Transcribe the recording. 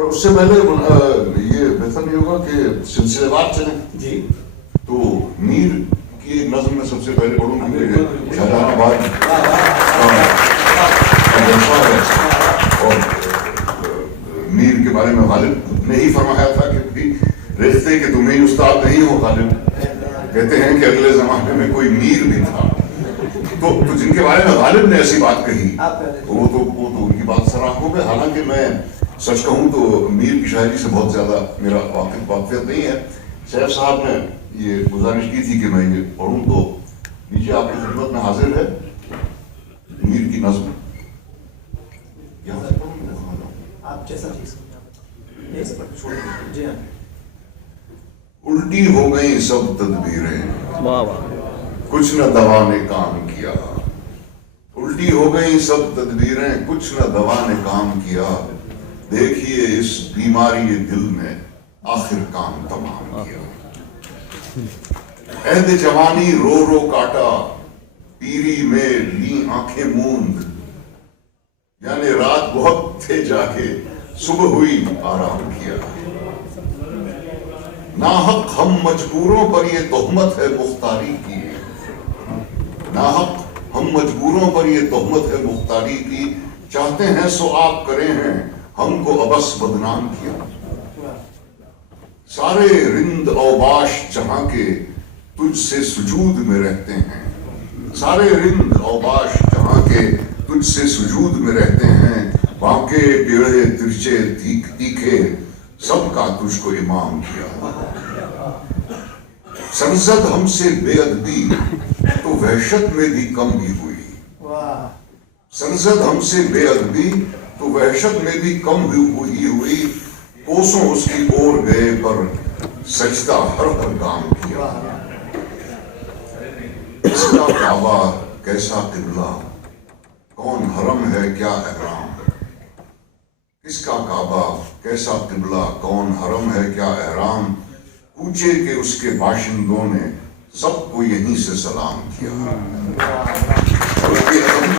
اور اس سے پہلے یہ بہتر نہیں ہوگا کہ سلسلے وار چلیں جی. تو میر کی ایک نظم میں سب سے پہلے پڑھوں گی شاہجہاں آباد اور میر کے بارے میں غالب نے ہی فرمایا تھا کہ ریختے کہ تمہیں استاد نہیں ہو غالب، کہتے ہیں کہ اگلے زمانے میں کوئی میر بھی تھا. تو جن کے بارے میں غالب نے ایسی بات کہی وہ تو ان کی بات سراہ ہو گئے. حالانکہ میں سچ کہوں تو میر کی شاعری سے بہت زیادہ میرا واقفیت نہیں ہے. سیف صاحب نے یہ گزارش کی تھی کہ میں یہ پڑھوں تو نیچے آپ کی خدمت میں حاضر ہے میر کی نظم. یہاں سے پڑھوں گا آپ جیسا چیز جی ہاں. الٹی ہو گئی سب تدبیریں کچھ نہ دوا نے کام کیا. الٹی ہو گئی سب تدبیریں کچھ نہ دوا نے کام کیا. دیکھیے اس بیماری دل نے آخر کام تمام کیا. عہد جوانی رو رو کاٹا پیری میں لی آنکھیں موند. یعنی رات بہت تھے جاگے صبح ہوئی آرام کیا. ناحق ہم مجبوروں پر یہ تہمت ہے مختاری کی. ناحق ہم مجبوروں پر یہ تہمت ہے مختاری کی. چاہتے ہیں سو آپ کرے ہیں ہم کو ابس بدنام کیا. سارے رند اوباش جہاں کے تجھ سے سجود میں رہتے ہیں. سارے رند اوباش جہاں کے تجھ سے سجود میں رہتے ہیں. باقے ٹیڑھے ترچے تیکھے سب کا تجھ کو امام کیا. سرزد ہم سے بے ادبی تو وحشت میں بھی کم ہی ہوئی. سرزد ہم سے بے ادبی تو وحشت میں بھی کم ہی ہوئی. کوسوں اس کی اور گئے پر سجدہ ہر گام کیا. اس کا کعبہ کیسا قبلہ کون حرم ہے کیا احرام. اس کا کعبہ کیسا قبلہ کون حرم ہے کیا احرام. کوچے کے اس کے باشندوں نے سب کو یہیں سے سلام کیا.